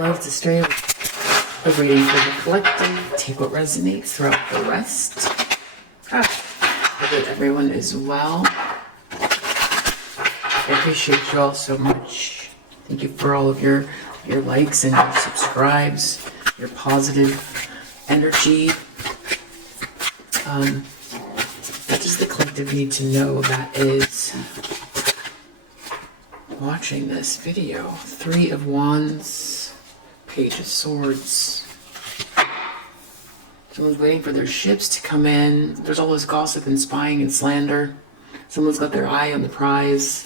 love to stray a reading for the collective. Take what resonates, throughout the rest. Hope that everyone is well. I appreciate you all so much. Thank you for all of your likes and your subscribes, your positive energy. What does the collective need to know that is watching this video? 3 of Wands, Page of Swords. Someone's waiting for their ships to come in. There's all this gossip and spying and slander. Someone's got their eye on the prize.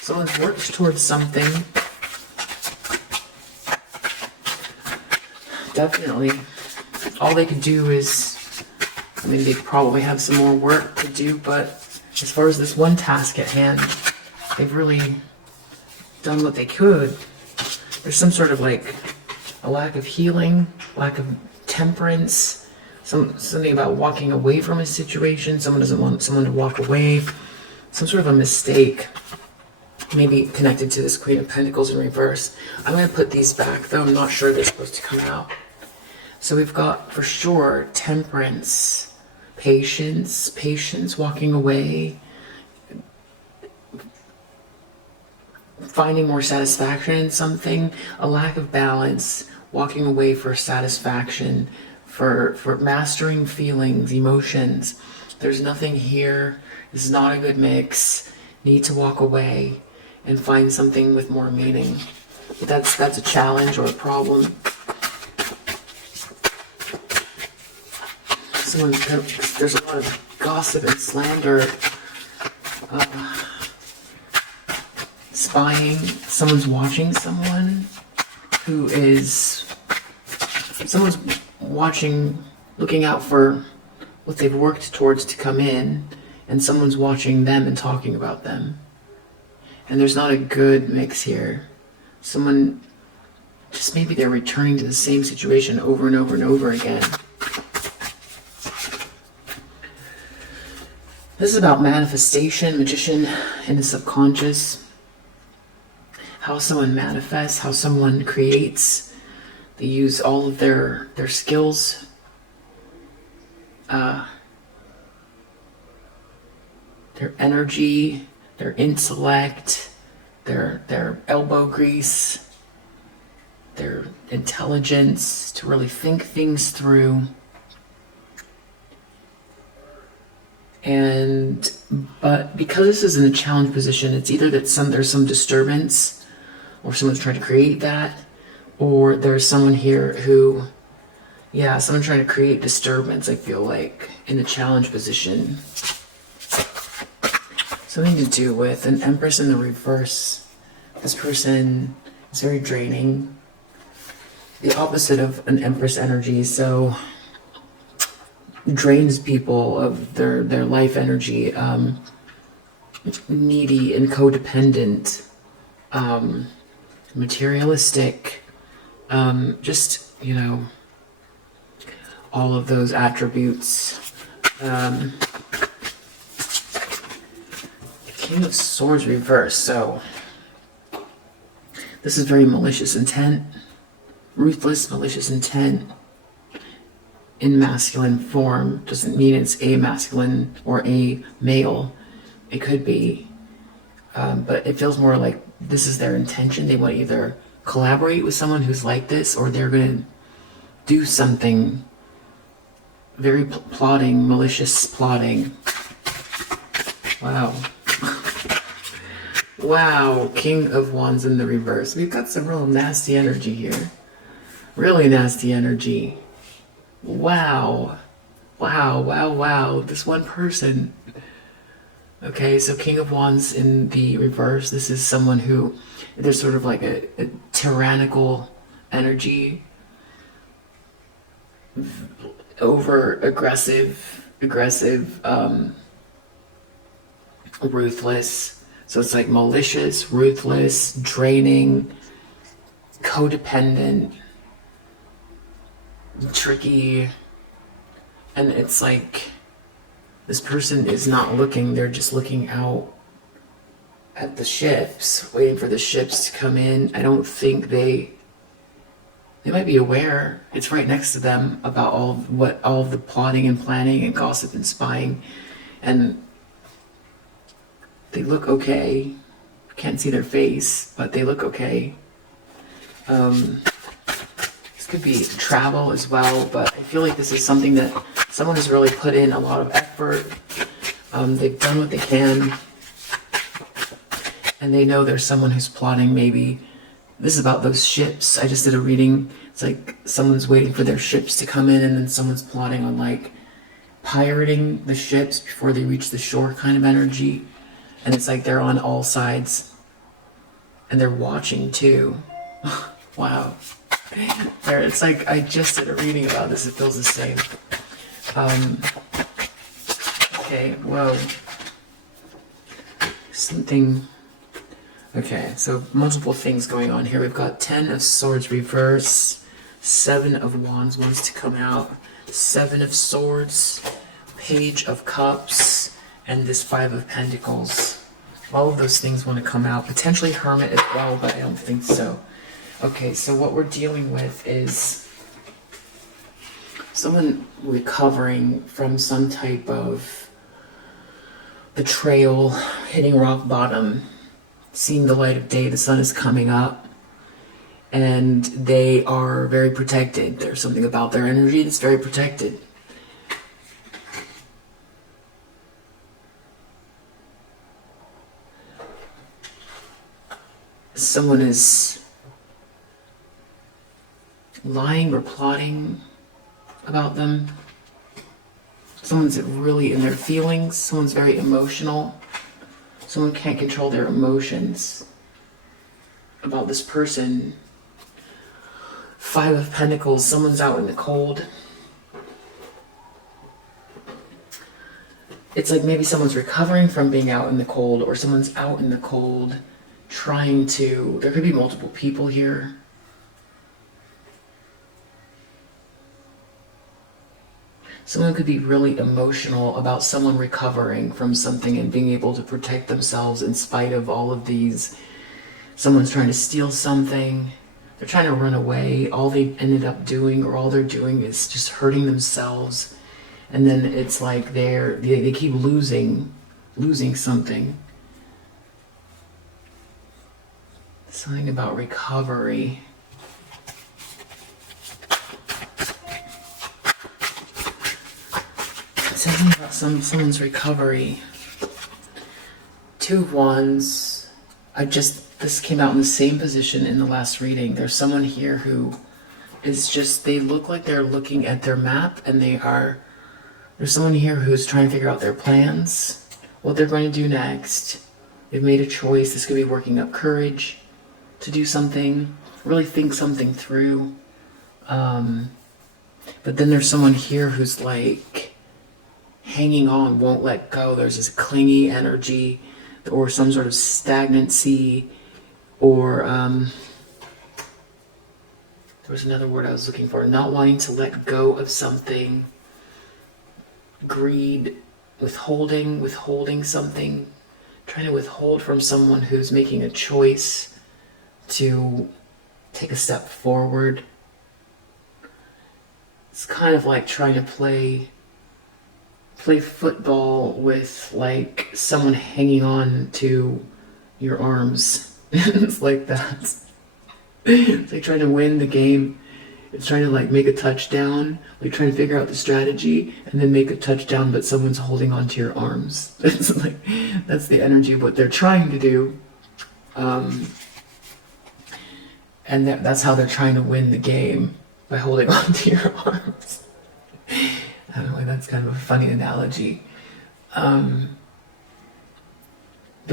Someone's worked towards something. Definitely. All they could do is, I mean, they probably have some more work to do, but as far as this one task at hand, they've really done what they could. There's some sort of like a lack of healing, lack of temperance, something about walking away from a situation. Someone doesn't want someone to walk away. Some sort of a mistake, maybe connected to this Queen of Pentacles in reverse. I'm going to put these back, though I'm not sure they're supposed to come out. So we've got, for sure, temperance, patience, walking away, finding more satisfaction in something, a lack of balance, walking away for satisfaction, for mastering feelings, emotions. There's nothing here. This is not a good mix. Need to walk away and find something with more meaning. But that's a challenge or a problem. There's a lot of gossip and slander, spying. Someone's watching someone who is, someone's watching, looking out for what they've worked towards to come in, and someone's watching them and talking about them. And there's not a good mix here. Someone, just maybe they're returning to the same situation over and over and over again. This is about manifestation, magician in the subconscious. How someone manifests, how someone creates. They use all of their skills. Their energy, their intellect, their elbow grease, their intelligence to really think things through. But because this is in a challenge position, it's either that there's some disturbance, or someone's trying to create that, or there's someone here who, someone trying to create disturbance, I feel like, in the challenge position. Something to do with an Empress in the reverse. This person is very draining. The opposite of an Empress energy, so drains people of their life energy, needy and codependent, materialistic, just, all of those attributes. King of Swords reverse, so this is very malicious intent, ruthless, malicious intent. In masculine form doesn't mean it's a masculine or a male. It could be, but it feels more like this is their intention. They want to either collaborate with someone who's like this, or they're going to do something very plotting, malicious plotting. Wow. Wow, King of Wands in the reverse. We've got some real nasty energy here. Really nasty energy. Wow. Wow. This one person. Okay, so King of Wands in the reverse. This is someone who, there's sort of like a tyrannical energy. Over aggressive, ruthless. So it's like malicious, ruthless, draining, codependent, tricky, and it's like this person is not looking, they're just looking out at the ships, waiting for the ships to come in. I don't think they might be aware. It's right next to them about all of the plotting and planning and gossip and spying, and they look okay. Can't see their face, but they look okay. This could be travel as well, but I feel like this is something that someone has really put in a lot of effort. They've done what they can, and they know there's someone who's plotting. Maybe this is about those ships. I just did a reading. It's like someone's waiting for their ships to come in, and then someone's plotting on like pirating the ships before they reach the shore kind of energy. And it's like they're on all sides, and they're watching too. Wow. It's like I just did a reading about this. It feels the same. Okay, whoa. Something. Okay, so multiple things going on here. We've got 10 of Swords reverse, 7 of Wands wants to come out, 7 of Swords, Page of Cups, and this 5 of Pentacles. All of those things want to come out. Potentially Hermit as well, but I don't think so. Okay, so what we're dealing with is someone recovering from some type of betrayal, hitting rock bottom, seeing the light of day, the sun is coming up, and they are very protected. There's something about their energy that's very protected. Someone is lying or plotting about them. Someone's really in their feelings. Someone's very emotional. Someone can't control their emotions about this person. 5 of Pentacles, someone's out in the cold. It's like maybe someone's recovering from being out in the cold, or someone's out in the cold trying to, there could be multiple people here. Someone could be really emotional about someone recovering from something and being able to protect themselves in spite of all of these. Someone's trying to steal something. They're trying to run away. All they ended up doing, or all they're doing, is just hurting themselves. And then it's like they keep losing something. Something about recovery. Something about someone's recovery. 2 of Wands. This came out in the same position in the last reading. There's someone here who is just, they look like they're looking at their map, and there's someone here who's trying to figure out their plans, what they're going to do next. They've made a choice. This could be working up courage to do something, really think something through. But then there's someone here who's like hanging on, won't let go. There's this clingy energy, or some sort of stagnancy, or there was another word I was looking for, not wanting to let go of something, greed, withholding something, trying to withhold from someone who's making a choice to take a step forward. It's kind of like trying to play football with like someone hanging on to your arms. It's like that. It's like trying to win the game. It's trying to like make a touchdown, like trying to figure out the strategy and then make a touchdown, but someone's holding on to your arms. It's like, that's the energy of what they're trying to do. And that's how they're trying to win the game, by holding on to your arms. I don't know, that's kind of a funny analogy. But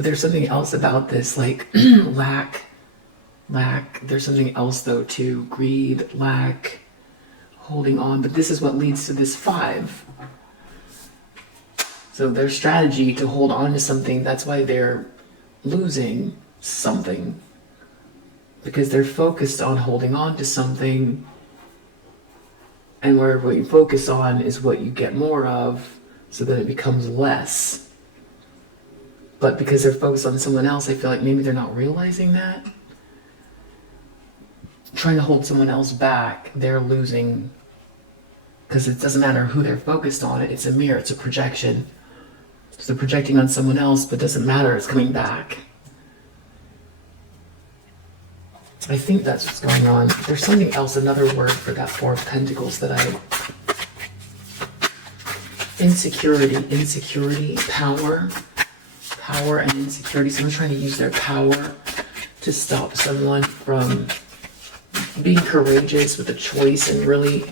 there's something else about this, like lack. There's something else though too. Greed, lack, holding on. But this is what leads to this 5. So their strategy to hold on to something, that's why they're losing something. Because they're focused on holding on to something. And wherever what you focus on is what you get more of, so that it becomes less. But because they're focused on someone else, I feel like maybe they're not realizing that. Trying to hold someone else back, they're losing. Because it doesn't matter who they're focused on. It's a mirror, it's a projection. So they're projecting on someone else, but it doesn't matter, it's coming back. I think that's what's going on. There's something else, another word for that Four of Pentacles that insecurity, power and insecurity. Someone's trying to use their power to stop someone from being courageous with a choice and really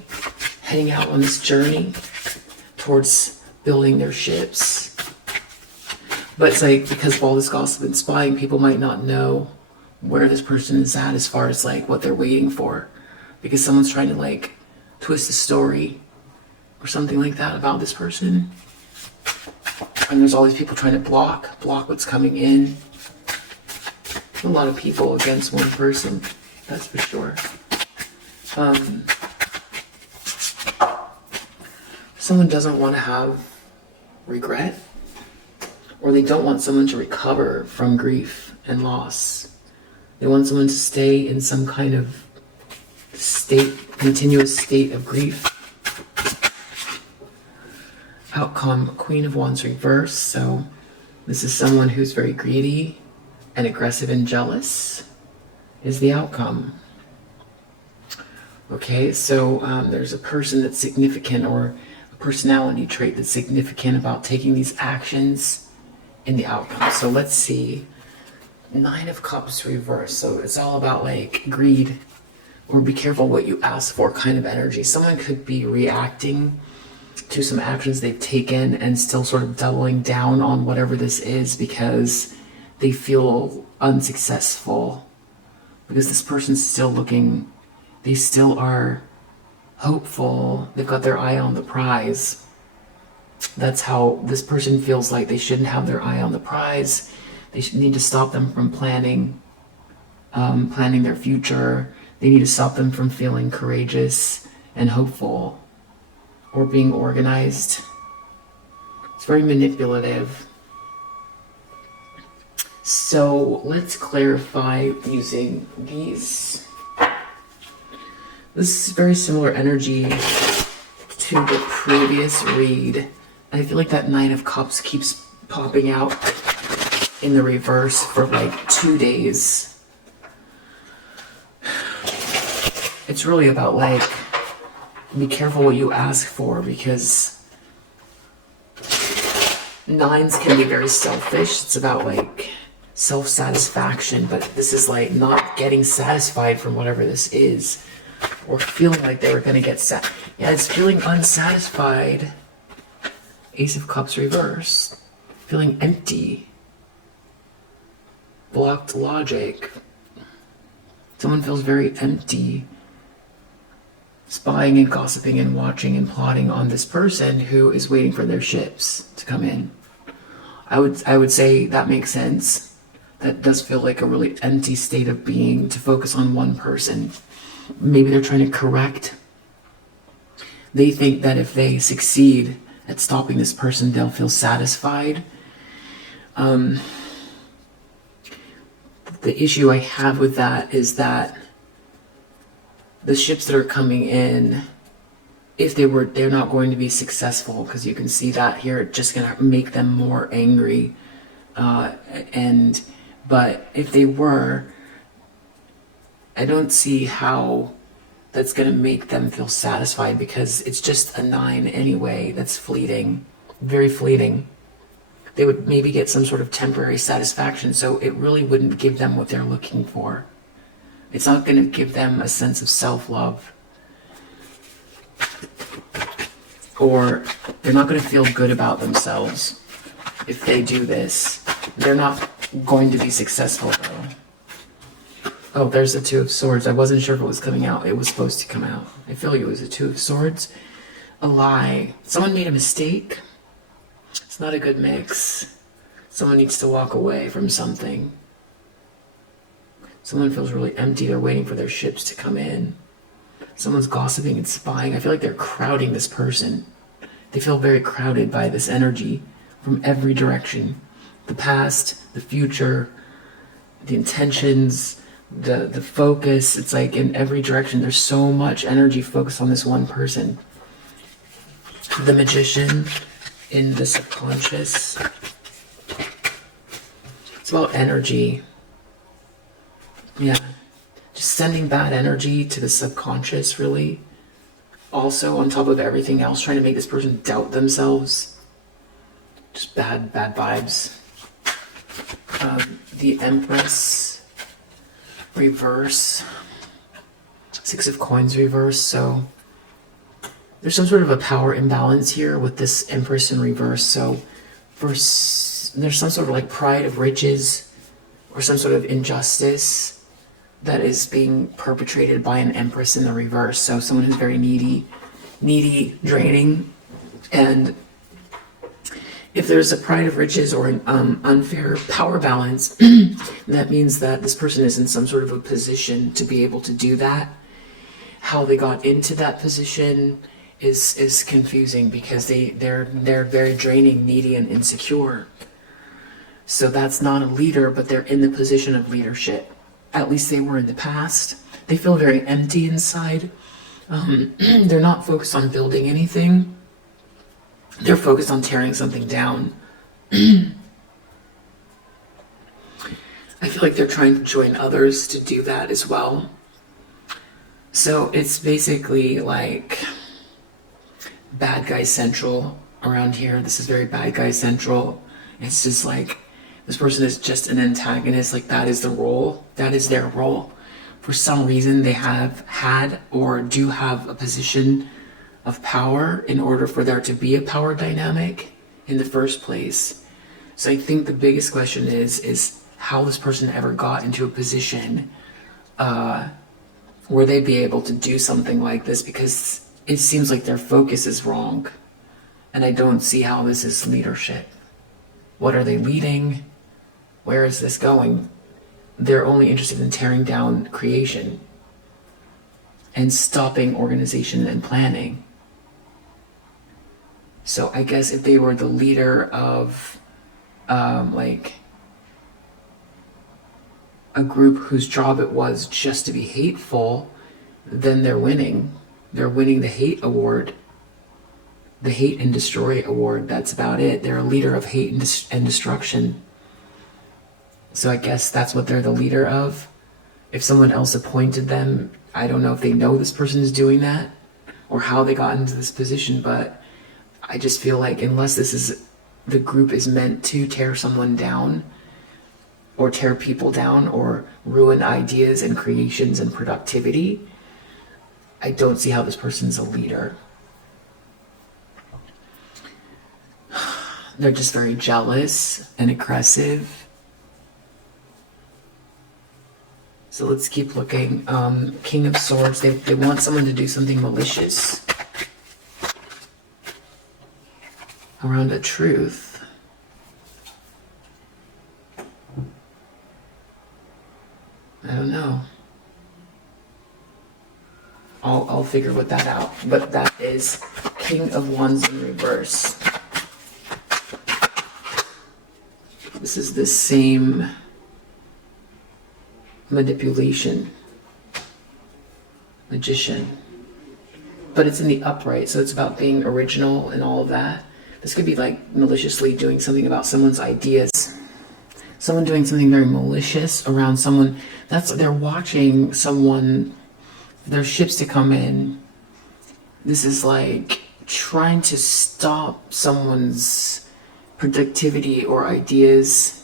heading out on this journey towards building their ships. But it's like, because of all this gossip and spying, people might not know where this person is at as far as like what they're waiting for, because someone's trying to like twist the story or something like that about this person. And there's all these people trying to block what's coming in. A lot of people against one person, that's for sure. Someone doesn't want to have regret, or they don't want someone to recover from grief and loss. They want someone to stay in some kind of continuous state of grief. Outcome, Queen of Wands reverse. So this is someone who's very greedy and aggressive and jealous is the outcome. Okay, so there's a person that's significant, or a personality trait that's significant about taking these actions in the outcome. So let's see. Nine of Cups reverse. So it's all about like greed, or be careful what you ask for kind of energy. Someone could be reacting to some actions they've taken and still sort of doubling down on whatever this is because they feel unsuccessful, because this person's still looking, they still are hopeful, they've got their eye on the prize. That's how this person feels like they shouldn't have their eye on the prize. They need to stop them from planning their future. They need to stop them from feeling courageous and hopeful, or being organized. It's very manipulative. So let's clarify using these. This is very similar energy to the previous read. I feel like that Nine of Cups keeps popping out in the reverse for like 2 days. It's really about like, be careful what you ask for, because nines can be very selfish. It's about like self-satisfaction, but this is like not getting satisfied from whatever this is, or feeling like they were going to get yeah, it's feeling unsatisfied. Ace of Cups reversed. Feeling empty. Blocked logic. Someone feels very empty. Spying and gossiping and watching and plotting on this person who is waiting for their ships to come in. I would say that makes sense. That does feel like a really empty state of being to focus on one person. Maybe they're trying to correct. They think that if they succeed at stopping this person, they'll feel satisfied. The issue I have with that is that the ships that are coming in, if they're not going to be successful, because you can see that here, it's just going to make them more angry. But if they were, I don't see how that's going to make them feel satisfied, because it's just a 9 anyway. That's fleeting, very fleeting. They would maybe get some sort of temporary satisfaction, so it really wouldn't give them what they're looking for. It's not going to give them a sense of self-love, or they're not going to feel good about themselves if they do this. They're not going to be successful though. Oh, there's the Two of Swords. I wasn't sure if it was coming out. It was supposed to come out. I feel like it was a Two of Swords. A lie. Someone made a mistake. It's not a good mix. Someone needs to walk away from something. Someone feels really empty. They're waiting for their ships to come in. Someone's gossiping and spying. I feel like they're crowding this person. They feel very crowded by this energy from every direction. the past, the future, the intentions, the focus. It's like in every direction. There's so much energy focused on this one person. The Magician in the subconscious. It's about energy. Yeah. Just sending bad energy to the subconscious, really. Also, on top of everything else, trying to make this person doubt themselves. Just bad vibes. The Empress reverse. Six of Coins reverse. So there's some sort of a power imbalance here with this Empress in reverse. So there's some sort of like pride of riches or some sort of injustice that is being perpetrated by an Empress in the reverse. So someone who's very needy, draining. And if there's a pride of riches or an unfair power balance, that means that this person is in some sort of a position to be able to do that. How they got into that position is confusing because they're very draining, needy, and insecure. So that's not a leader, but they're in the position of leadership. At least they were in the past. They feel very empty inside. They're not focused on building anything. They're focused on tearing something down. I feel like they're trying to join others to do that as well. So it's basically like bad guy central around here. This is very bad guy central. It's just like this person is just an antagonist. Like that is the role. That is their role. For some reason, they have had or do have a position of power in order for there to be a power dynamic in the first place. So I think the biggest question is how this person ever got into a position where they'd be able to do something like this, because it seems like their focus is wrong. And I don't see how this is leadership. What are they leading? Where is this going? They're only interested in tearing down creation and stopping organization and planning. So I guess if they were the leader of like a group whose job it was just to be hateful, then they're winning. They're winning the hate award, the hate and destroy award. That's about it. They're a leader of hate and destruction. So I guess that's what they're the leader of. If someone else appointed them, I don't know if they know this person is doing that or how they got into this position, but I just feel like unless this is, the group is meant to tear someone down or tear people down or ruin ideas and creations and productivity, I don't see how this person's a leader. They're just very jealous and aggressive. So let's keep looking. King of Swords, they want someone to do something malicious around a truth. I don't know. I'll figure what that out. But that is King of Wands in reverse. This is the same manipulation, Magician, but it's in the upright, so it's about being original and all of that. This could be like maliciously doing something about someone's ideas, someone doing something very malicious around someone. They're watching someone, their ships to come in. This is like trying to stop someone's productivity or ideas,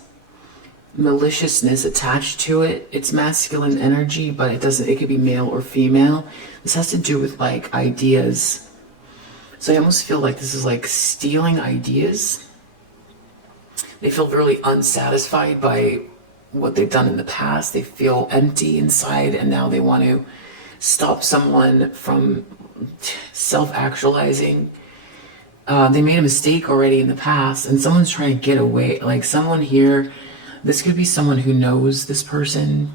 maliciousness attached to it. It's masculine energy, but it could be male or female. This has to do with like ideas. So I almost feel like this is like stealing ideas. They feel really unsatisfied by what they've done in the past. They feel empty inside, and now they want to stop someone from self-actualizing. They made a mistake already in the past, and someone's trying to get away. Like someone here, this could be someone who knows this person.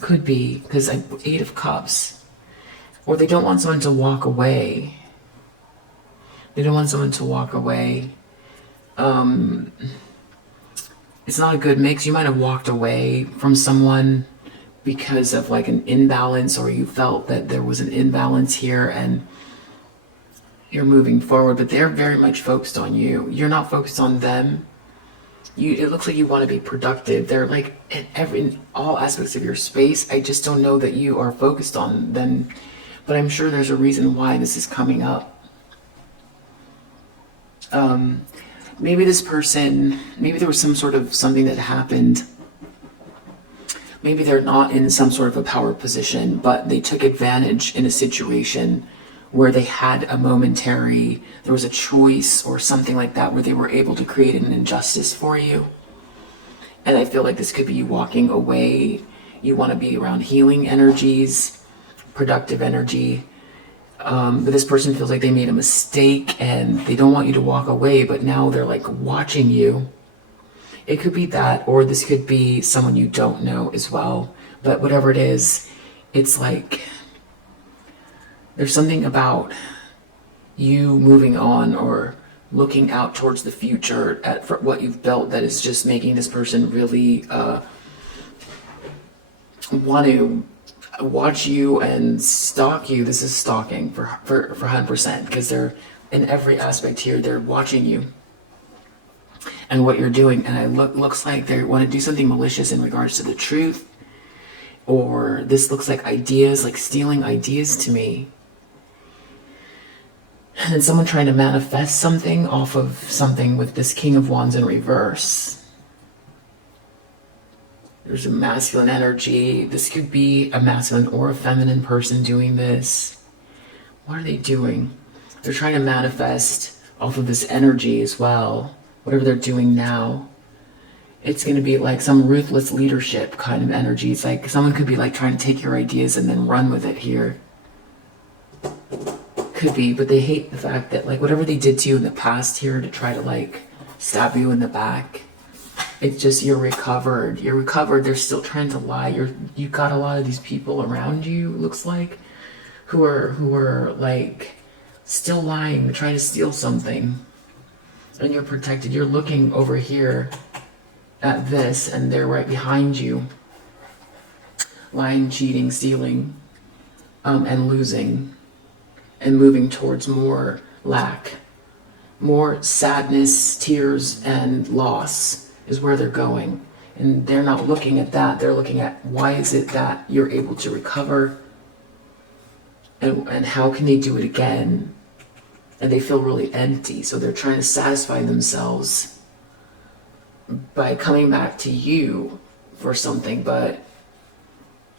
Could be, because Eight of Cups. Or they don't want someone to walk away. They don't want someone to walk away. it's not a good mix. You might have walked away from someone because of like an imbalance, or you felt that there was an imbalance here and you're moving forward, but they're very much focused on you. You're not focused on them. It looks like you want to be productive. They're like in all aspects of your space. I just don't know that you are focused on them, but I'm sure there's a reason why this is coming up. Maybe this person, maybe there was some sort of something that happened. Maybe they're not in some sort of a power position, but they took advantage in a situation where they had a momentary, there was a choice or something like that where they were able to create an injustice for you. And I feel like this could be you walking away. You want to be around healing energies, productive energy. But this person feels like they made a mistake and they don't want you to walk away, but now they're like watching you. It could be that, or this could be someone you don't know as well. But whatever it is, it's like there's something about you moving on or looking out towards the future for what you've built that is just making this person really want to watch you and stalk you. This is stalking for 100%, because they're in every aspect here. They're watching you and what you're doing, and it looks like they want to do something malicious in regards to the truth, or this looks like ideas, like stealing ideas to me. And then someone trying to manifest something off of something with this King of Wands in reverse. There's a masculine energy. This could be a masculine or a feminine person doing this. What are they doing? They're trying to manifest off of this energy as well. Whatever they're doing now. It's going to be like some ruthless leadership kind of energy. It's like someone could be like trying to take your ideas and then run with it here. Could be, but they hate the fact that like whatever they did to you in the past here to try to like stab you in the back. It's just you're recovered. You're recovered. They're still trying to lie. You've got a lot of these people around you, looks like, who are like still lying, trying to steal something. And you're protected. You're looking over here at this, and they're right behind you. Lying, cheating, stealing, and losing, and moving towards more lack, more sadness, tears, and loss is where they're going. And they're not looking at that. They're looking at why is it that you're able to recover, and how can they do it again? And they feel really empty, so they're trying to satisfy themselves by coming back to you for something. But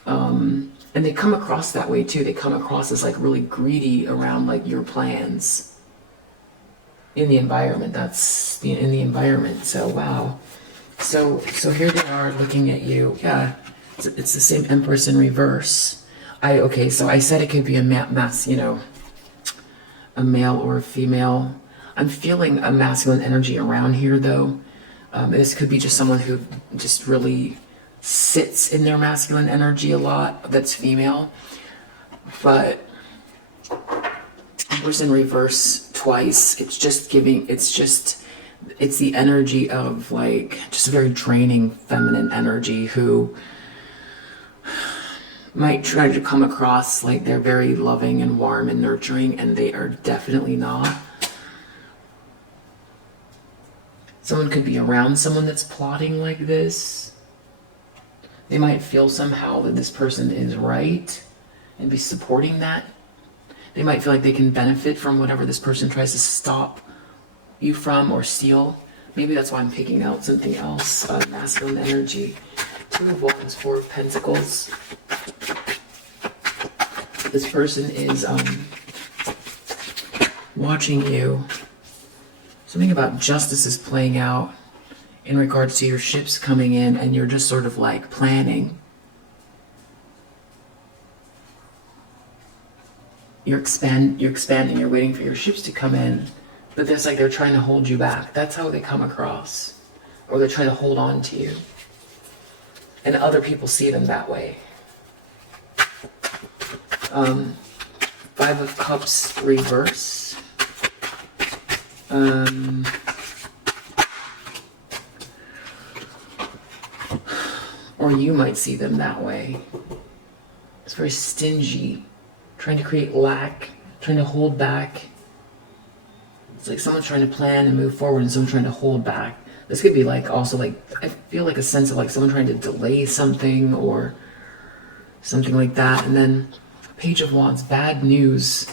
and they come across that way too. They come across as like really greedy around like your plans in the environment. That's in the environment. So wow. So here they are looking at you. Yeah, it's the same Empress in reverse. Okay, so I said it could be a a male or a female. I'm feeling a masculine energy around here though. This could be just someone who just really sits in their masculine energy a lot, that's female. But Empress in reverse twice. It's the energy of like just a very draining feminine energy who might try to come across like they're very loving and warm and nurturing, and they are definitely not. Someone could be around someone that's plotting like this. They might feel somehow that this person is right and be supporting that. They might feel like they can benefit from whatever this person tries to stop you from or steal. Maybe that's why I'm picking out something else. Masculine energy. Two of Wands, Four of Pentacles. This person is watching you. Something about justice is playing out in regards to your ships coming in, and you're just sort of like planning. You're expanding, you're waiting for your ships to come in, but it's like they're trying to hold you back. That's how they come across. Or they're trying to hold on to you. And other people see them that way. Five of Cups reverse. Or you might see them that way. It's very stingy, trying to create lack, trying to hold back. It's like someone's trying to plan and move forward and someone trying to hold back. This could be like also like, I feel like a sense of like someone trying to delay something or something like that. And then Page of Wands, bad news.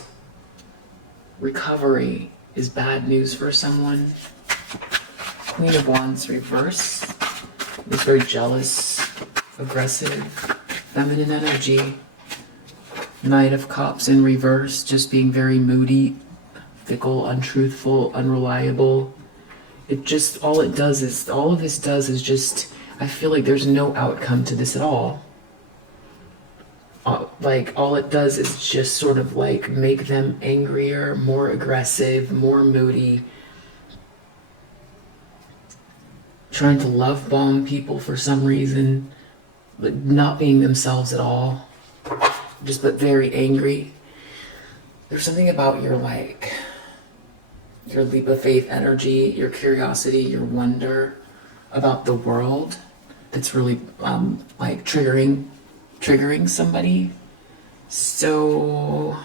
Recovery is bad news for someone. Queen of Wands reverse. It's very jealous, aggressive, feminine energy. Knight of Cups in reverse, just being very moody, fickle, untruthful, unreliable. It just, all of this does is just, I feel like there's no outcome to this at all. Like, all it does is just sort of like make them angrier, more aggressive, more moody. Trying to love bomb people for some reason, like not being themselves at all. Just but very angry. There's something about your like, your leap of faith energy, your curiosity, your wonder about the world that's really like triggering somebody. So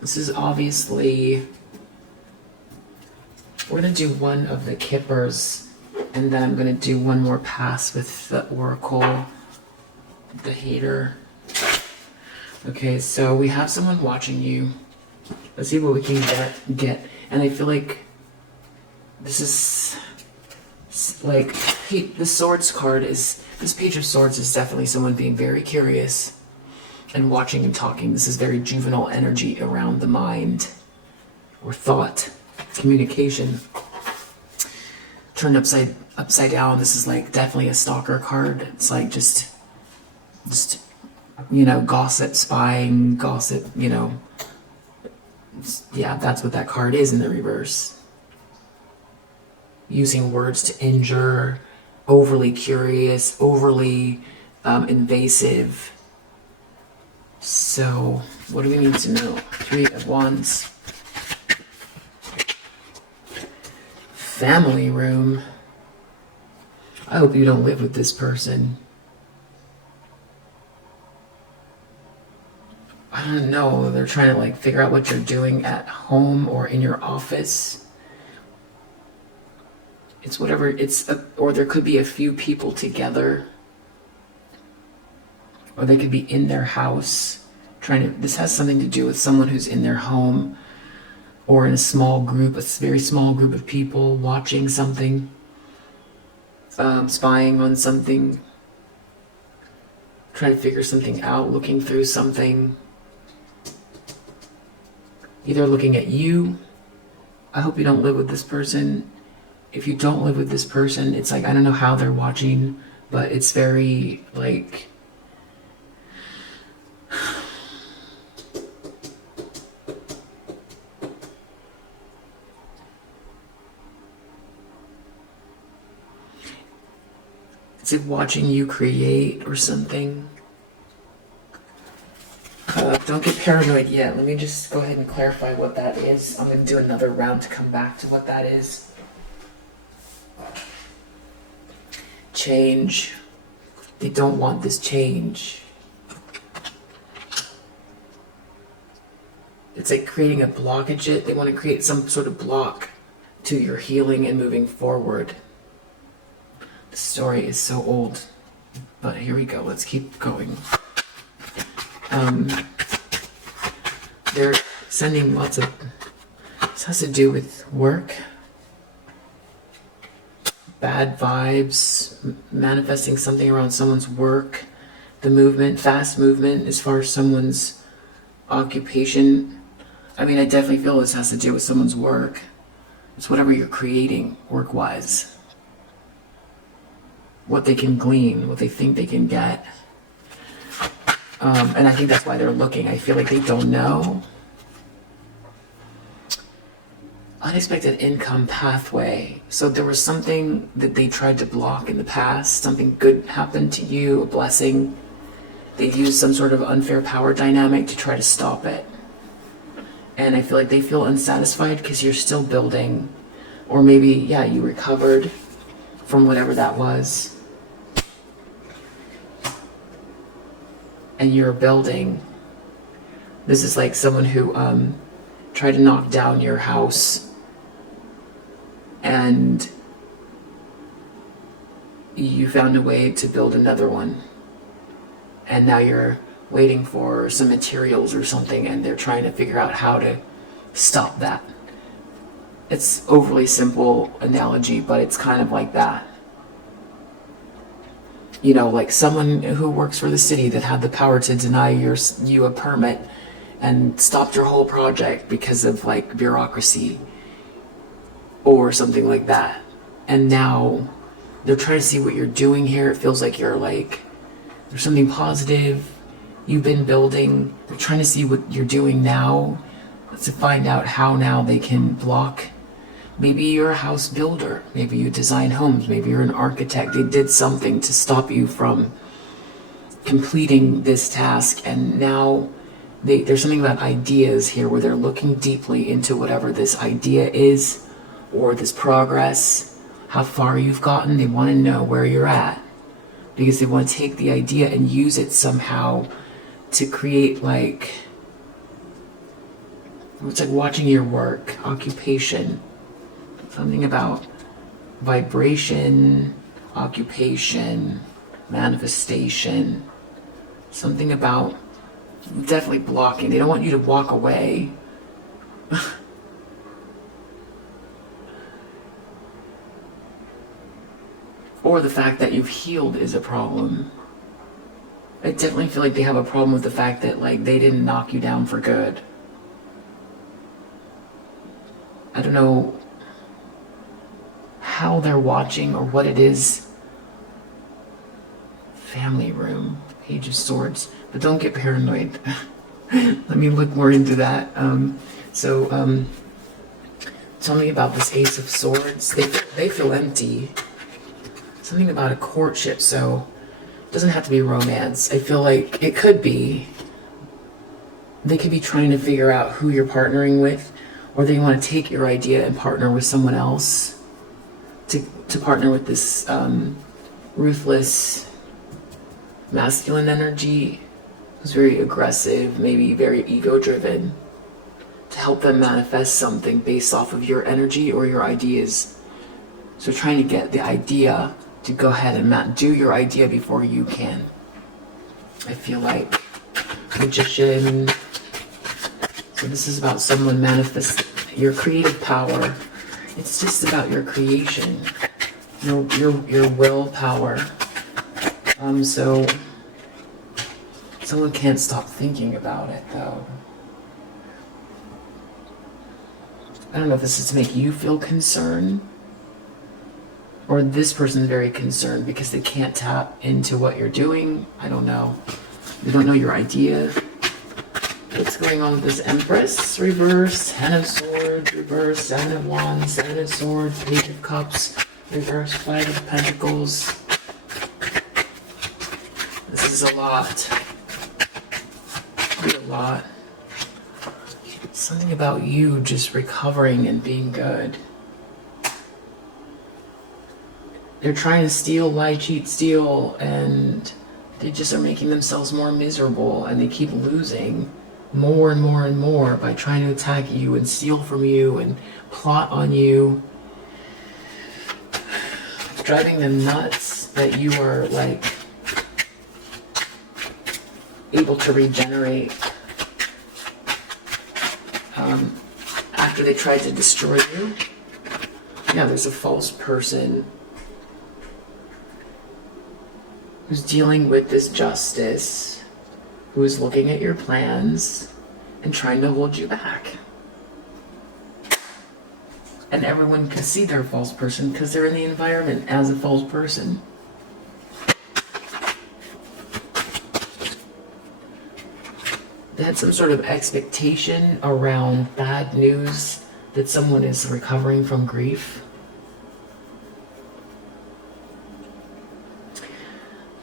this is obviously, we're gonna do one of the kippers and then I'm gonna do one more pass with the oracle, the hater. Okay, so we have someone watching you. Let's see what we can get. And I feel like this is like the Swords card is, this Page of Swords is definitely someone being very curious and watching and talking. This is very juvenile energy around the mind or thought, communication. Turned upside down. This is like definitely a stalker card. It's like just you know, gossip, spying, gossip, you know. Yeah, that's what that card is in the reverse. Using words to injure, overly curious, overly invasive. So, what do we need to know? 3 of Wands. Family room. I hope you don't live with this person. I don't know, they're trying to like figure out what you're doing at home or in your office. It's whatever, or there could be a few people together. Or they could be in their house this has something to do with someone who's in their home or in a small group, a very small group of people watching something, spying on something, trying to figure something out, looking through something. Either looking at you. I hope you don't live with this person. If you don't live with this person, it's like, I don't know how they're watching, but it's very like, it's like watching you create or something. Don't get paranoid yet. Let me just go ahead and clarify what that is. I'm going to do another round to come back to what that is. Change. They don't want this change. It's like creating a blockage. They want to create some sort of block to your healing and moving forward. The story is so old, but here we go. Let's keep going. They're sending lots of, this has to do with work, bad vibes, manifesting something around someone's work, the movement, fast movement as far as someone's occupation. I mean, I definitely feel this has to do with someone's work. It's whatever you're creating work-wise. What they can glean, what they think they can get. And I think that's why they're looking. I feel like they don't know. Unexpected income pathway. So there was something that they tried to block in the past. Something good happened to you, a blessing. They've used some sort of unfair power dynamic to try to stop it. And I feel like they feel unsatisfied because you're still building. Or maybe, yeah, you recovered from whatever that was. and you're building. This is like someone who tried to knock down your house, and you found a way to build another one, and now you're waiting for some materials or something, and they're trying to figure out how to stop that. It's overly simple analogy, but it's kind of like that. You know, like someone who works for the city that had the power to deny you a permit and stopped your whole project because of like bureaucracy or something like that. And now they're trying to see what you're doing here. It feels like you're like, there's something positive you've been building. They're trying to see what you're doing now to find out how now they can block. Maybe you're a house builder. Maybe you design homes. Maybe you're an architect. They did something to stop you from completing this task. And now there's something about ideas here where they're looking deeply into whatever this idea is or this progress, how far you've gotten. They want to know where you're at because they want to take the idea and use it somehow to create like, it's like watching your work, occupation, something about vibration, occupation, manifestation, something about definitely blocking. They don't want you to walk away. Or the fact that you've healed is a problem. I definitely feel like they have a problem with the fact that like they didn't knock you down for good. I don't know how they're watching or what it is. Family room, Page of Swords, but don't get paranoid. Let me look more into that. Tell me about this Ace of Swords. They feel empty. Something about a courtship, so it doesn't have to be romance. I feel like it could be. They could be trying to figure out who you're partnering with, or they want to take your idea and partner with someone else to partner with this ruthless masculine energy who's very aggressive, maybe very ego-driven, to help them manifest something based off of your energy or your ideas. So trying to get the idea to go ahead and do your idea before you can. I feel like Magician. So this is about someone manifest your creative power. It's just about your creation, your willpower. So someone can't stop thinking about it though. I don't know if this is to make you feel concerned, or this person's very concerned because they can't tap into what you're doing. I don't know. They don't know your idea. What's going on with this Empress? Reverse, Ten of Swords, reverse, Seven of Wands, Seven of Swords, Page of Cups, reverse, Five of Pentacles. This is a lot. Be a lot. Something about you just recovering and being good. They're trying to steal, lie, cheat, steal, and they just are making themselves more miserable, and they keep losing more and more and more by trying to attack you and steal from you and plot on you. It's driving them nuts that you are like able to regenerate after they tried to destroy you. Yeah, there's a false person who's dealing with this justice, who is looking at your plans and trying to hold you back. And everyone can see they're a false person because they're in the environment as a false person. They had some sort of expectation around bad news that someone is recovering from grief.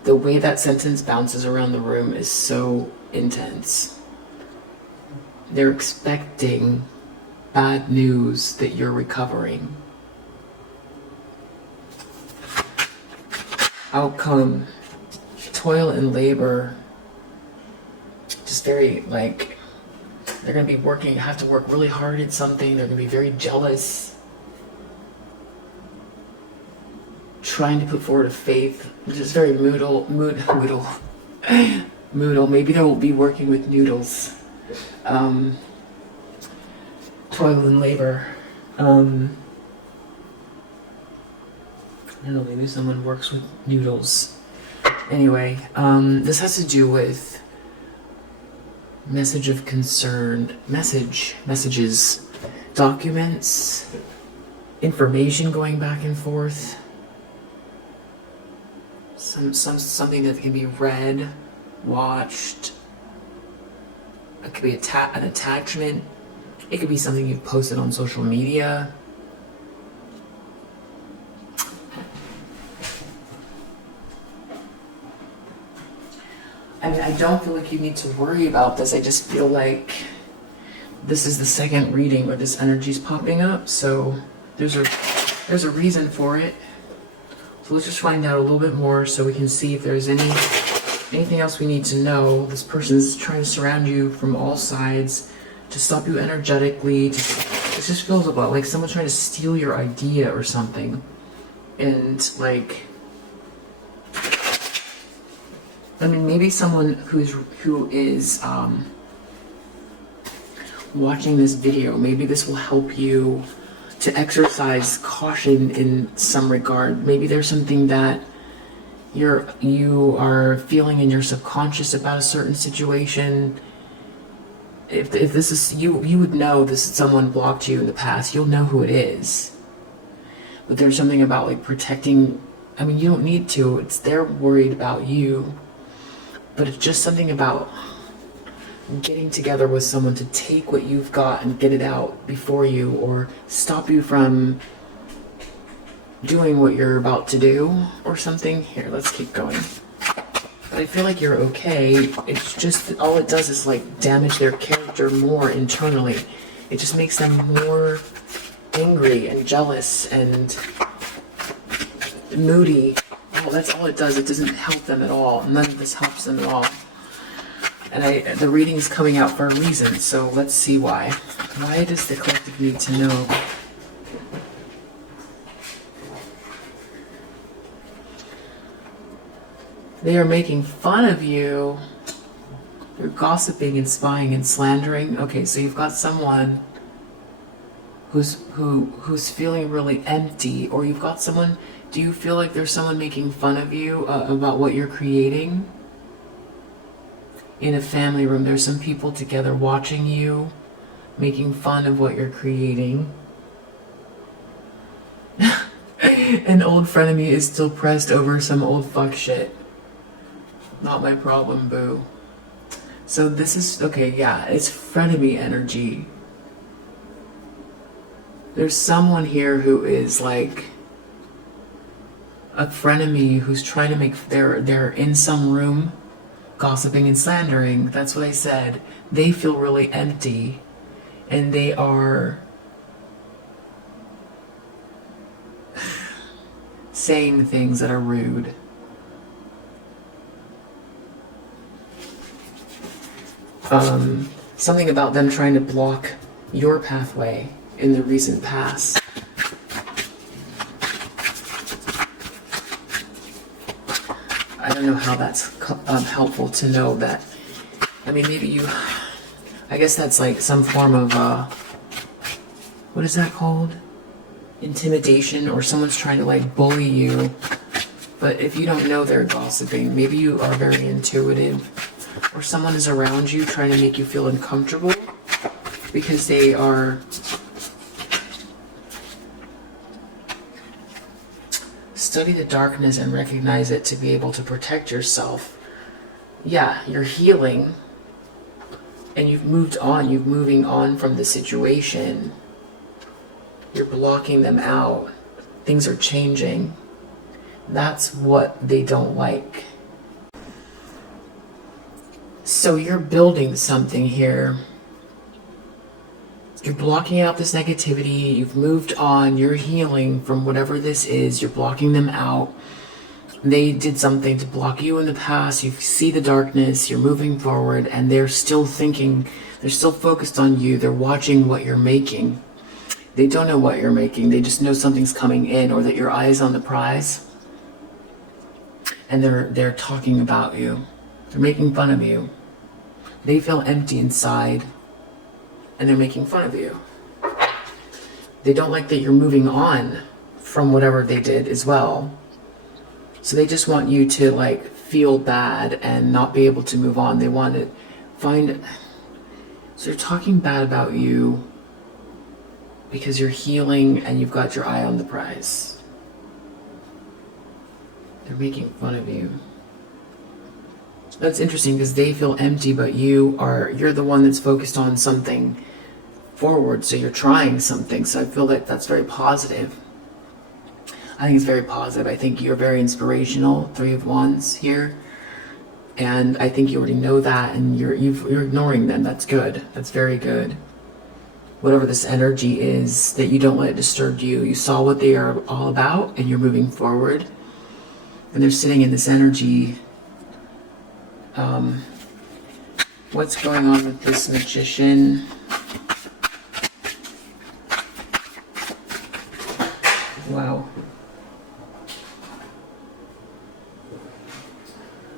The way that sentence bounces around the room is so intense. They're expecting bad news that you're recovering. Outcome, toil and labor. just very like, they're going to be working, have to work really hard at something. They're going to be very jealous, trying to put forward a faith, just very moodle. Maybe they'll be working with noodles. Toil and labor. I don't know, maybe someone works with noodles. Anyway, this has to do with message of concern, messages, documents, information going back and forth. Something that can be read, watched. It could be an attachment. It could be something you've posted on social media. I mean, I don't feel like you need to worry about this. I just feel like this is the second reading where this energy is popping up. So there's a reason for it. So let's just find out a little bit more so we can see if there's anything else we need to know. This person is trying to surround you from all sides to stop you energetically. It just feels about like someone's trying to steal your idea or something. And like, I mean, maybe someone who is watching this video, maybe this will help you to exercise caution in some regard. Maybe there's something that you are feeling in your subconscious about a certain situation. If this is you would know this is someone blocked you in the past. You'll know who it is. But there's something about like protecting. I mean, you don't need to. They're worried about you. But it's just something about getting together with someone to take what you've got and get it out before you, or stop you from doing what you're about to do or something. Here, let's keep going. But I feel like you're okay. It's just, all it does is like damage their character more internally. It just makes them more angry and jealous and moody. Oh, that's all it does. It doesn't help them at all. None of this helps them at all. And the reading is coming out for a reason, so let's see why. Why does the collective need to know? They are making fun of you. They're gossiping and spying and slandering. Okay, so you've got someone who's feeling really empty, or you've got someone. Do you feel like there's someone making fun of you about what you're creating? In a family room, there's some people together watching you, making fun of what you're creating. An old frenemy is still pressed over some old fuck shit. Not my problem, boo. So this is, okay, yeah, it's frenemy energy. There's someone here who is like a frenemy who's trying to make, they're in some room gossiping and slandering. That's what I said. They feel really empty and they are saying things that are rude. Something about them trying to block your pathway in the recent past. I don't know how that's helpful to know that. I mean, maybe you, I guess that's like some form of, what is that called? Intimidation, or someone's trying to like bully you. But if you don't know they're gossiping, maybe you are very intuitive, or someone is around you trying to make you feel uncomfortable because they are study the darkness and recognize it to be able to protect yourself. Yeah, you're healing and you've moved on, you're moving on from the situation. You're blocking them out. Things are changing. That's what they don't like. So you're building something here. You're blocking out this negativity. You've moved on. You're healing from whatever this is. You're blocking them out. they did something to block you in the past. You see the darkness, you're moving forward, and they're still thinking, they're still focused on you. They're watching what you're making. They don't know what you're making. They just know something's coming in, or that your eye is on the prize. And they're talking about you. They're making fun of you. They feel empty inside, and they're making fun of you. They don't like that you're moving on from whatever they did as well. So they just want you to like feel bad and not be able to move on. They want to find, so they're talking bad about you because you're healing and you've got your eye on the prize. They're making fun of you. That's interesting because they feel empty, but you're the one that's focused on something forward. So you're trying something. So I feel like that's very positive. I think it's very positive. I think you're very inspirational, 3 of Wands here. And I think you already know that, and you're ignoring them. That's good. That's very good. Whatever this energy is, that you don't let it disturb you. You saw what they are all about, and you're moving forward. And they're sitting in this energy. What's going on with this Magician? Wow.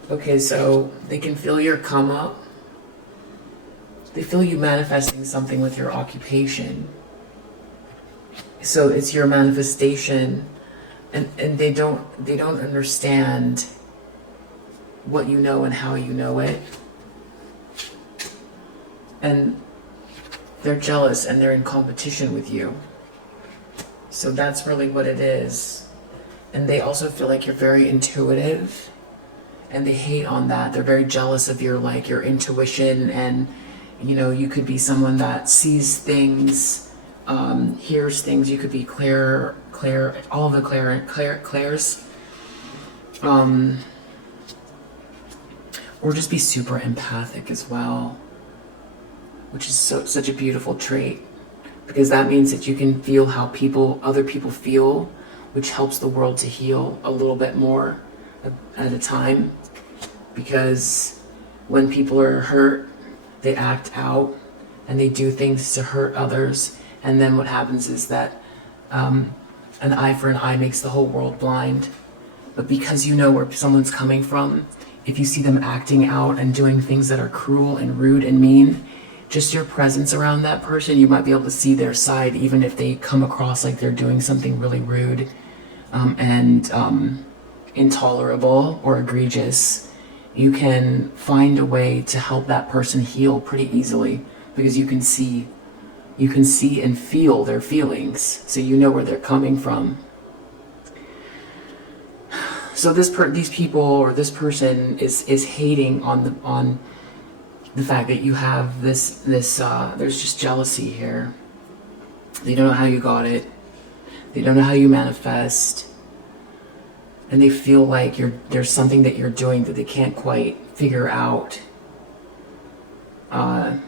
Okay, so they can feel your come up. They feel you manifesting something with your occupation. So it's your manifestation, and they don't understand what you know and how you know it. And they're jealous and they're in competition with you. So that's really what it is. And they also feel like you're very intuitive. And they hate on that. They're very jealous of your intuition, and you could be someone that sees things, hears things. You could be Claire, all the Claires, or just be super empathic as well, which is such a beautiful trait, because that means that you can feel how other people feel, which helps the world to heal a little bit more at a time. Because when people are hurt, they act out and they do things to hurt others, and then what happens is that an eye for an eye makes the whole world blind. But because you know where someone's coming from, if you see them acting out and doing things that are cruel and rude and mean, just your presence around that person, you might be able to see their side, even if they come across like they're doing something really rude and intolerable or egregious. You can find a way to help that person heal pretty easily, because you can see and feel their feelings, so you know where they're coming from. So these people, or this person is hating on the fact that you have this there's just jealousy here. They don't know how you got it. They don't know how you manifest. And they feel like there's something that you're doing that they can't quite figure out. So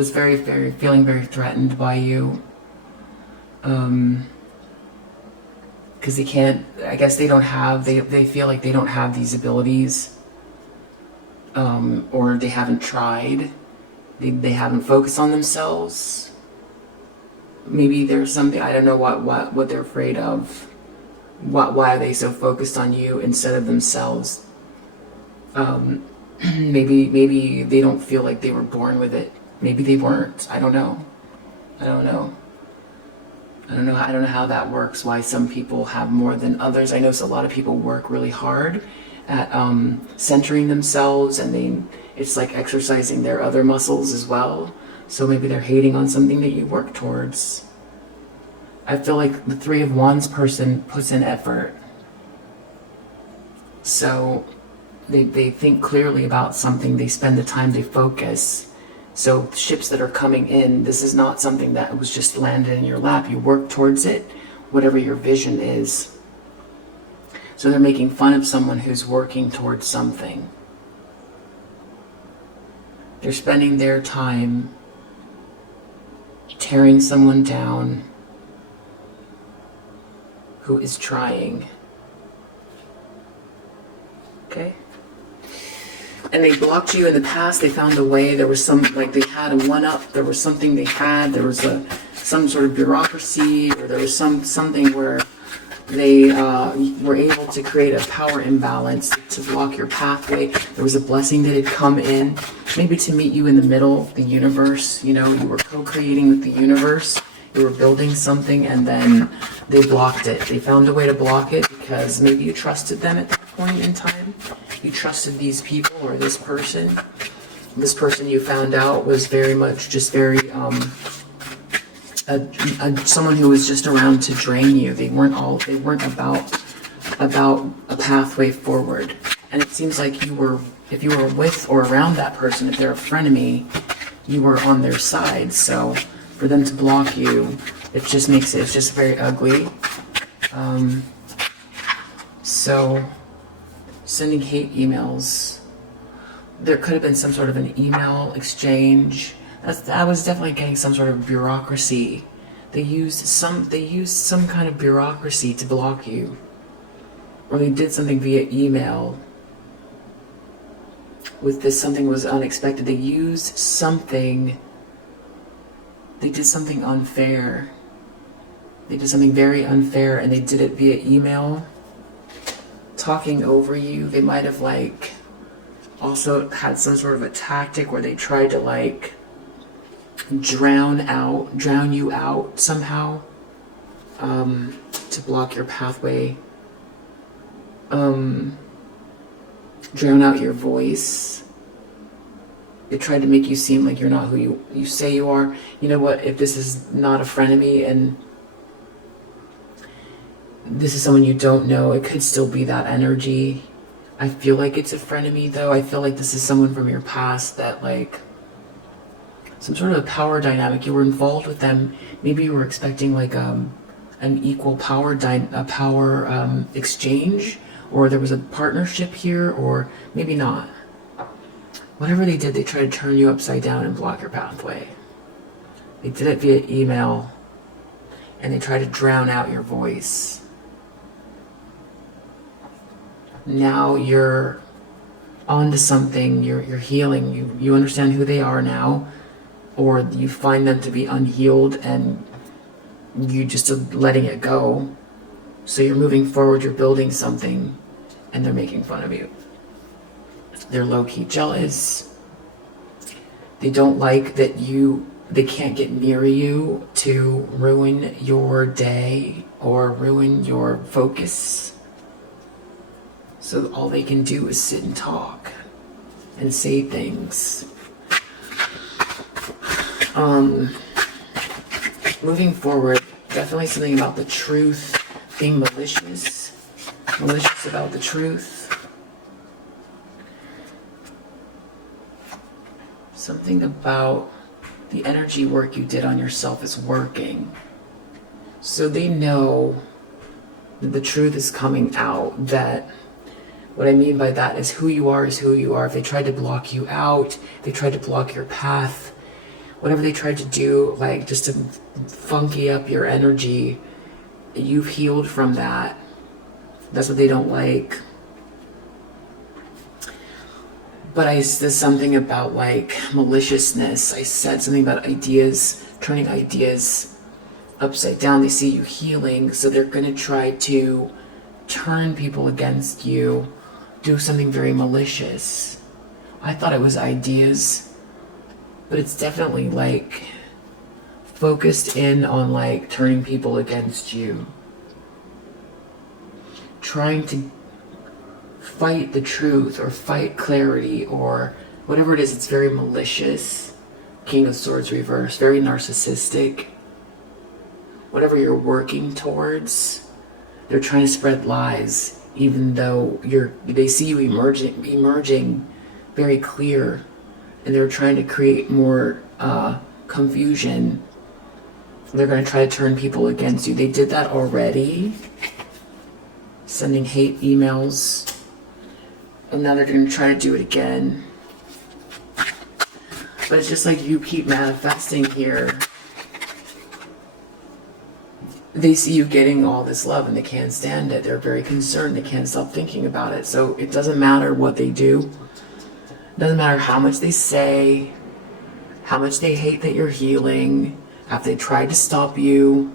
it's feeling very threatened by you. Because they can't, I guess they feel like they don't have these abilities. Or they haven't tried. They haven't focused on themselves. Maybe there's something, I don't know what they're afraid of. Why are they so focused on you instead of themselves? Maybe they don't feel like they were born with it. Maybe they weren't. I don't know how that works, why some people have more than others. I know a lot of people work really hard at centering themselves, and it's like exercising their other muscles as well. So maybe they're hating on something that you work towards. I feel like the 3 of Wands person puts in effort. So they think clearly about something. They spend the time, they focus. So ships that are coming in, this is not something that was just landed in your lap. You work towards it, whatever your vision is. So they're making fun of someone who's working towards something. They're spending their time tearing someone down who is trying. and they blocked you in the past. They found a way. There was some, like they had a one-up. There was something they had. There was some sort of bureaucracy, or there was something where they were able to create a power imbalance to block your pathway. There was a blessing that had come in, maybe to meet you in the middle, the universe. You know, you were co-creating with the universe. You were building something, and then they blocked it. They found a way to block it because maybe you trusted them at that point in time. You trusted these people or this person. This person you found out was very much just very someone who was just around to drain you. They weren't about a pathway forward. And it seems like you were, if you were with or around that person, if they're a frenemy, you were on their side. So for them to block you, it just makes it, it's just very ugly. So sending hate emails, there could have been some sort of an email exchange. I was definitely getting some sort of bureaucracy. They used some kind of bureaucracy to block you, or they did something via email. With this, something was unexpected. They used something. They did something unfair. They did something very unfair, and they did it via email, talking over you. They might have like also had some sort of a tactic where they tried to like drown you out somehow, to block your pathway, drown out your voice. They tried to make you seem like you're not who you say you are. You know what, if this is not a frenemy and this is someone you don't know, it could still be that energy. I feel like it's a frenemy though. I feel like this is someone from your past that like some sort of a power dynamic. You were involved with them. Maybe you were expecting like an equal power exchange, or there was a partnership here, or maybe not. Whatever they did, they tried to turn you upside down and block your pathway. They did it via email, and they tried to drown out your voice. Now you're onto something. You're healing. You understand who they are now, or you find them to be unhealed and you just are letting it go. So you're moving forward, you're building something, and they're making fun of you. They're low-key jealous. They don't like that they can't get near you to ruin your day or ruin your focus. So all they can do is sit and talk and say things. Moving forward, definitely something about the truth, being malicious about the truth. Something about the energy work you did on yourself is working. So they know that the truth is coming out, that what I mean by that is who you are is who you are. If they tried to block you out, they tried to block your path, whatever they tried to do, like just to funky up your energy, you've healed from that. That's what they don't like. But there's something about like maliciousness. I said something about ideas, turning ideas upside down. They see you healing, so they're going to try to turn people against you, do something very malicious. I thought it was ideas, but it's definitely like focused in on like turning people against you, trying to fight the truth or fight clarity or whatever it is. It's very malicious. King of Swords reverse, very narcissistic. Whatever you're working towards, they're trying to spread lies, even though they see you emerging very clear, and they're trying to create more confusion. They're going to try to turn people against you. They did that already, sending hate emails, and now they're going to try to do it again. But it's just like you keep manifesting here. They see you getting all this love and they can't stand it. They're very concerned. They can't stop thinking about it. So it doesn't matter what they do. Doesn't matter how much they say, how much they hate that you're healing, have they tried to stop you,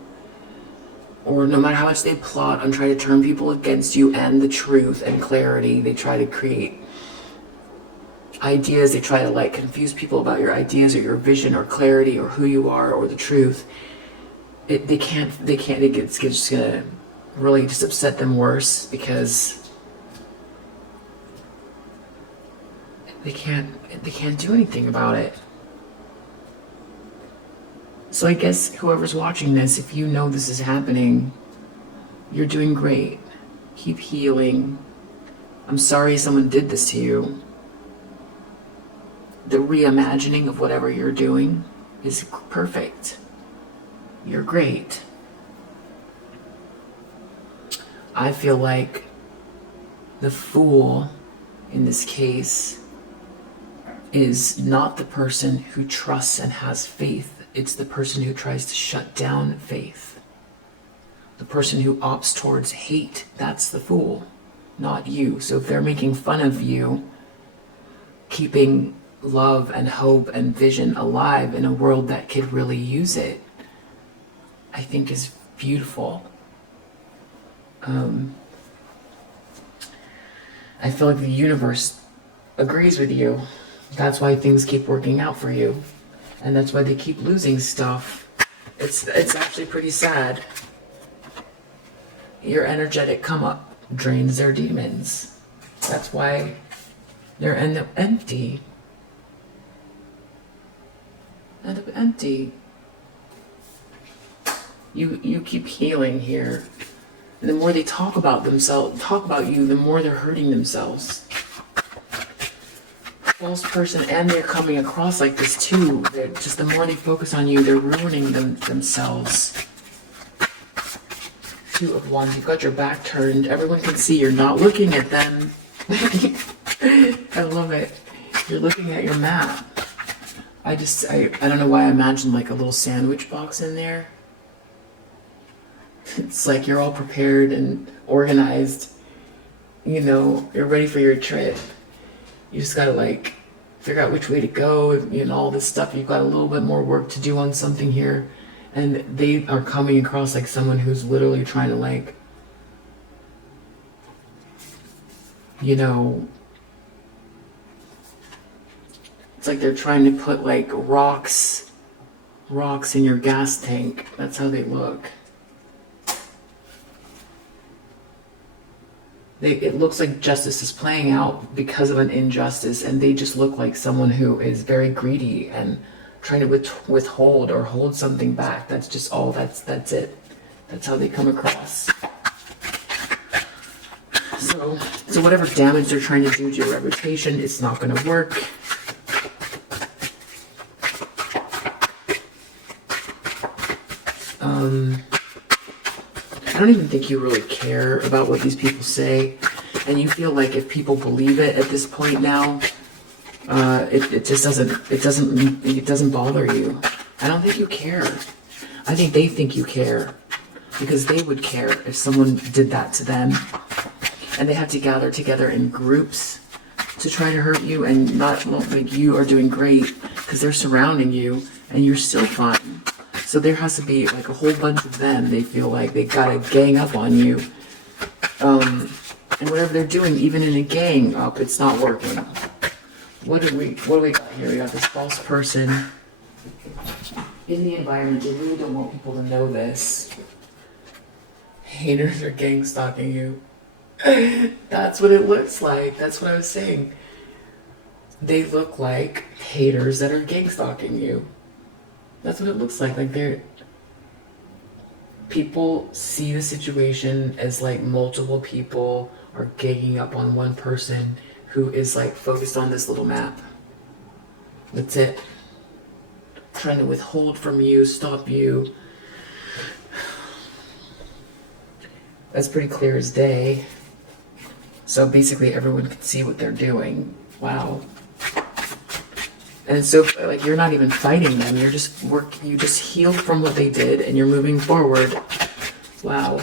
or no matter how much they plot on trying to turn people against you and the truth and clarity, they try to create ideas, they try to like confuse people about your ideas or your vision or clarity or who you are or the truth. It's just gonna really just upset them worse, because they can't do anything about it. So I guess whoever's watching this, if you know this is happening, you're doing great. Keep healing. I'm sorry someone did this to you. The reimagining of whatever you're doing is perfect. You're great. I feel like the fool in this case is not the person who trusts and has faith. It's the person who tries to shut down faith. The person who opts towards hate, that's the fool, not you. So if they're making fun of you, keeping love and hope and vision alive in a world that could really use it, I think is beautiful. I feel like the universe agrees with you. That's why things keep working out for you. And that's why they keep losing stuff. It's actually pretty sad. Your energetic come up drains their demons. That's why they're end up empty. End up empty. You keep healing here. And the more they talk about you, the more they're hurting themselves. False person, and they're coming across like this too. They're just, the more they focus on you, they're ruining themselves. Two of Wands. You've got your back turned. Everyone can see you're not looking at them. I love it. You're looking at your map. I don't know why I imagine like a little sandwich box in there. It's like you're all prepared and organized. You know, you're ready for your trip. You just gotta like figure out which way to go and all this stuff. You've got a little bit more work to do on something here. And they are coming across like someone who's literally trying to like, you know, it's like they're trying to put like rocks in your gas tank. That's how they look. It looks like justice is playing out because of an injustice, and they just look like someone who is very greedy and trying to withhold or hold something back. That's just all. That's it. That's how they come across. So whatever damage they're trying to do to your reputation, it's not going to work. I don't even think you really care about what these people say, and you feel like if people believe it at this point now, it doesn't bother you. I don't think you care. I think they think you care, because they would care if someone did that to them, and they have to gather together in groups to try to hurt you, and not like you are doing great because they're surrounding you and you're still fine. So there has to be like a whole bunch of them. They feel like they gotta gang up on you. And whatever they're doing, even in a gang up, it's not working. What do we got here? We got this false person in the environment. They really don't want people to know this. Haters are gang stalking you. That's what it looks like. That's what I was saying. They look like haters that are gang stalking you. That's what it looks like. Like people see the situation as like multiple people are ganging up on one person who is like focused on this little map. That's it. Trying to withhold from you, stop you. That's pretty clear as day. So basically everyone can see what they're doing. Wow. And so, like, you're not even fighting them. You just healed from what they did, and you're moving forward. Wow.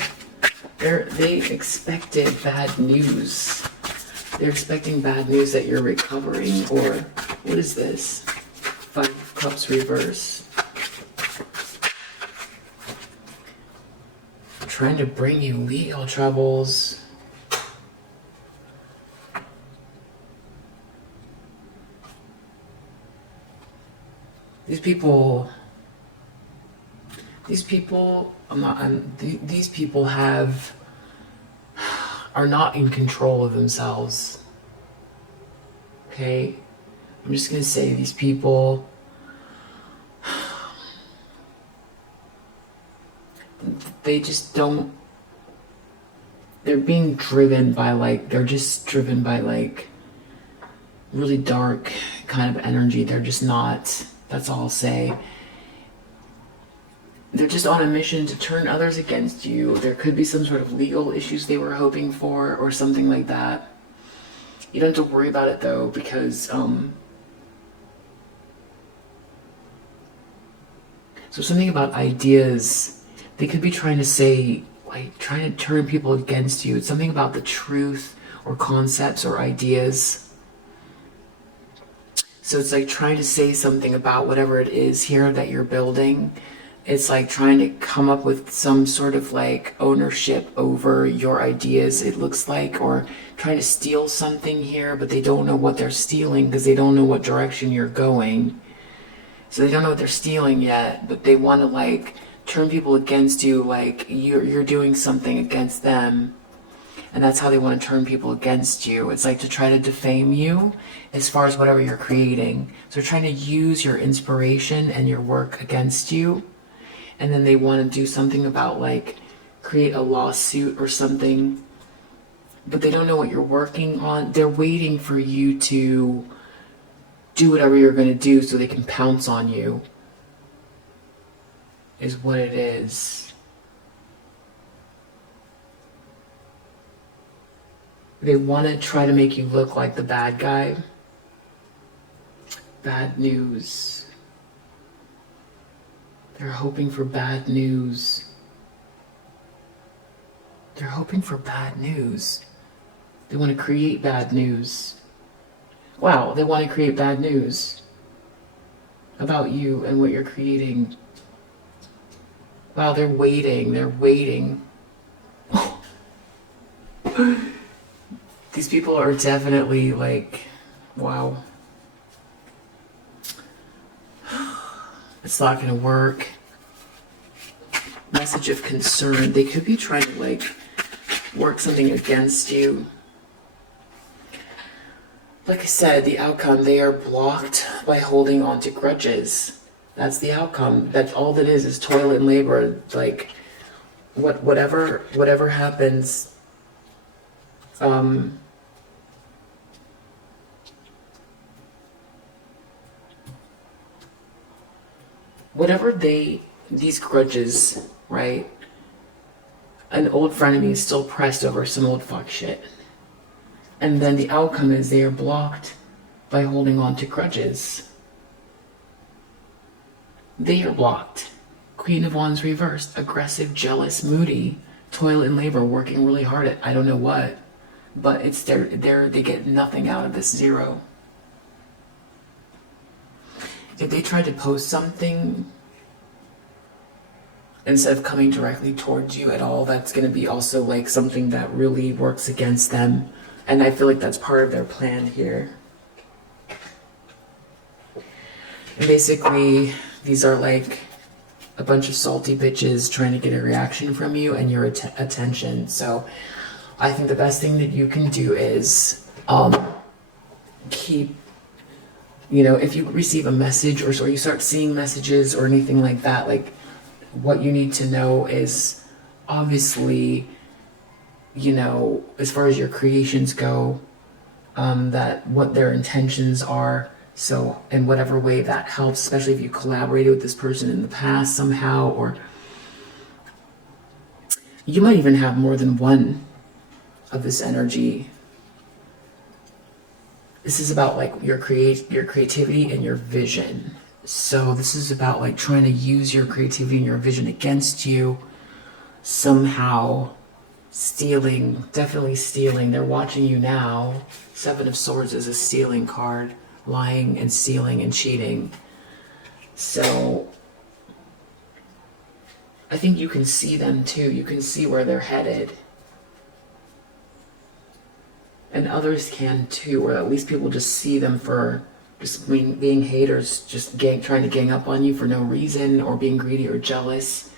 They expected bad news. They're expecting bad news that you're recovering, or what is this? 5 of Cups reverse. Trying to bring you legal troubles. These people are not in control of themselves. Okay? I'm just going to say these people, they just don't, they're being driven by they're just driven by really dark kind of energy. They're just not, that's all I'll say. They're just on a mission to turn others against you. There could be some sort of legal issues they were hoping for or something like that. You don't have to worry about it though, because so something about ideas. They could be trying to say, trying to turn people against you. It's something about the truth or concepts or ideas. So it's trying to say something about whatever it is here that you're building. It's trying to come up with some sort of ownership over your ideas, it looks like, or trying to steal something here, but they don't know what they're stealing because they don't know what direction you're going. So they don't know what they're stealing yet, but they want to turn people against you, you're doing something against them. And that's how they want to turn people against you. It's to try to defame you as far as whatever you're creating. So they're trying to use your inspiration and your work against you. And then they want to do something about create a lawsuit or something. But they don't know what you're working on. They're waiting for you to do whatever you're going to do so they can pounce on you. Is what it is. They want to try to make you look like the bad guy. Bad news. They're hoping for bad news. They're hoping for bad news. They want to create bad news. Wow, they want to create bad news about you and what you're creating. Wow, they're waiting. They're waiting. These people are definitely wow. It's not going to work. Message of concern. They could be trying to work something against you. Like I said, the outcome, they are blocked by holding on to grudges. That's the outcome. That's all that is toil and labor. Whatever happens, whatever these grudges, right? An old frenemy is still pressed over some old fuck shit. And then the outcome is they are blocked by holding on to grudges. They are blocked. Queen of Wands reversed. Aggressive, jealous, moody. Toil and labor, working really hard at I don't know what. But it's they get nothing out of this 0. If they try to post something instead of coming directly towards you at all, that's going to be also something that really works against them. And I feel like that's part of their plan here. And basically, these are a bunch of salty bitches trying to get a reaction from you and your attention. So I think the best thing that you can do is keep, if you receive a message or you start seeing messages or anything like that, what you need to know is obviously, as far as your creations go, that what their intentions are. So in whatever way that helps, especially if you collaborated with this person in the past somehow, or you might even have more than one of this energy. This is about your creativity and your vision. So this is about trying to use your creativity and your vision against you somehow. Stealing, definitely stealing. They're watching you now. Seven of Swords is a stealing card. Lying and stealing and cheating. So I think you can see them too. You can see where they're headed. And others can too, or at least people just see them for just being haters, just trying to gang up on you for no reason, or being greedy or jealous.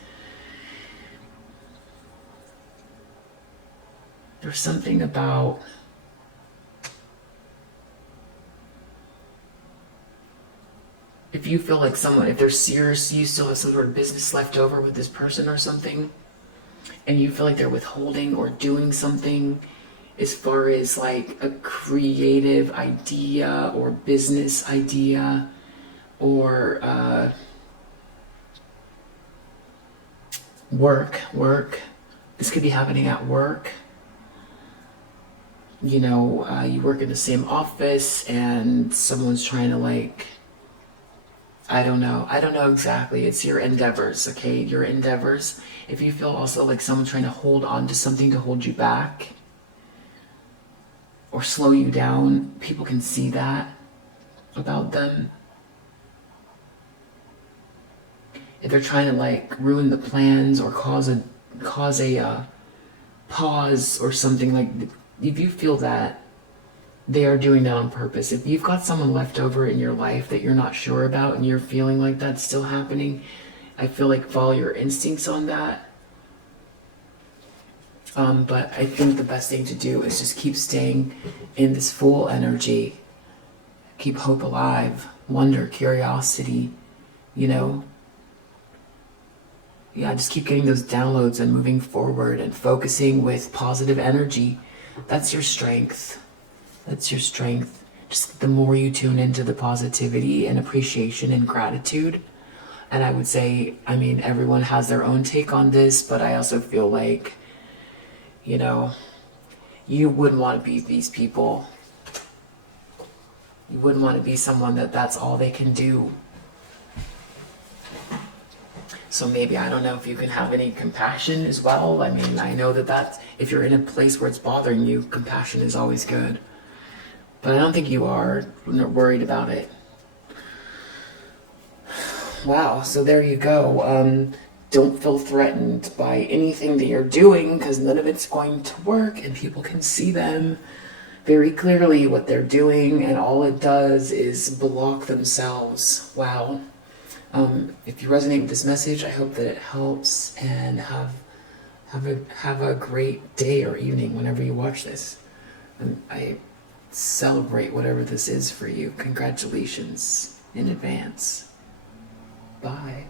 There's something about if you feel like someone, if they're serious, you still have some sort of business left over with this person or something, and you feel like they're withholding or doing something as far as like a creative idea or business idea or work. This could be happening at work. You know, you work in the same office and someone's trying to like, I don't know exactly. It's your endeavors, okay? Your endeavors. If you feel also like someone trying to hold on to something to hold you back or slow you down, people can see that about them. If they're trying to like ruin the plans or cause a pause or something, like if you feel that they are doing that on purpose, if you've got someone left over in your life that you're not sure about and you're feeling like that's still happening, I feel like follow your instincts on that. But I think the best thing to do is just keep staying in this full energy, keep hope alive, wonder, curiosity, you know. Yeah, just keep getting those downloads and moving forward and focusing with positive energy. That's your strength. That's your strength. Just the more you tune into the positivity and appreciation and gratitude. And I would say, I mean, everyone has their own take on this, but I also feel like, you know, you wouldn't want to be these people. You wouldn't want to be someone that's all they can do. So maybe, I don't know if you can have any compassion as well. I mean, I know that if you're in a place where it's bothering you, compassion is always good. But I don't think you are worried about it. Wow, so there you go. Don't feel threatened by anything that you're doing, because none of it's going to work, and people can see them very clearly what they're doing, and all it does is block themselves. Wow. If you resonate with this message, I hope that it helps, and have a great day or evening whenever you watch this. And I celebrate whatever this is for you. Congratulations in advance. Bye.